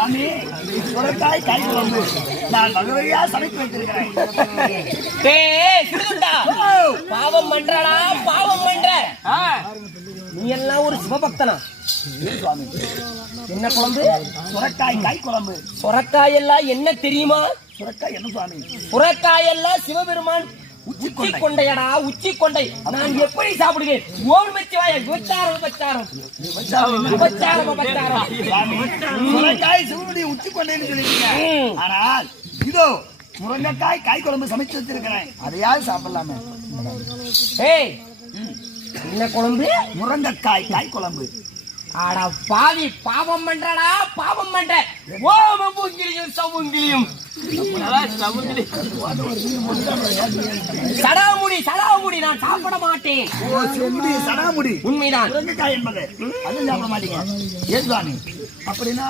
சாமி சுரக்காய் காய் குழம்பு நான் வகையா சமைத்து வைத்திருக்கிறேன். பாவம் பண்றடா, பாவம் பண்ற. நீ எல்லாம் ஒரு சிவபக்தனா? சுவாமி என்ன குழம்பு? சுரக்காய் காய் குழம்பு. சுரக்காய் எல்லாம் என்ன தெரியுமா? சுரக்காய் என்ன சுவாமி? சுரக்காய் எல்லாம் சிவபெருமான் உச்சி கொண்டையடா, உச்சி கொண்டை. நான் எப்படி சாப்பிடுவேன்? ஓடு மச்சிவாய விபச்சாரம் விபச்சாரம் விபச்சாரம் விபச்சாரம். சுரக்காய் சிவனுடைய உச்சி கொண்டைன்னு சொல்லிருக்கீங்க. ஆனால் இதோ முருங்கைக்காய் காய் குழம்பு சமைச்சு வச்சிருக்கிறேன். அதையாவது சாப்பிடலாமே. ஏய், என்ன குழம்பு? முருங்கைக்காய் காய் குழம்பு. ஆடா பாவி, பாவம் பண்றடா, பாவம் பண்ற. ஓமபுங்கிலியும் சவுங்கிலியும் சடாமுடி சடாமுடி நான் சாப்பிட மாட்டேன். ஓ செம்பி சடாமுடி உண்மைதான். முருங்கைக்காய் என்பது அது சாப்பிட மாட்டீங்க. ஏன் சுவாமி? அப்படின்னா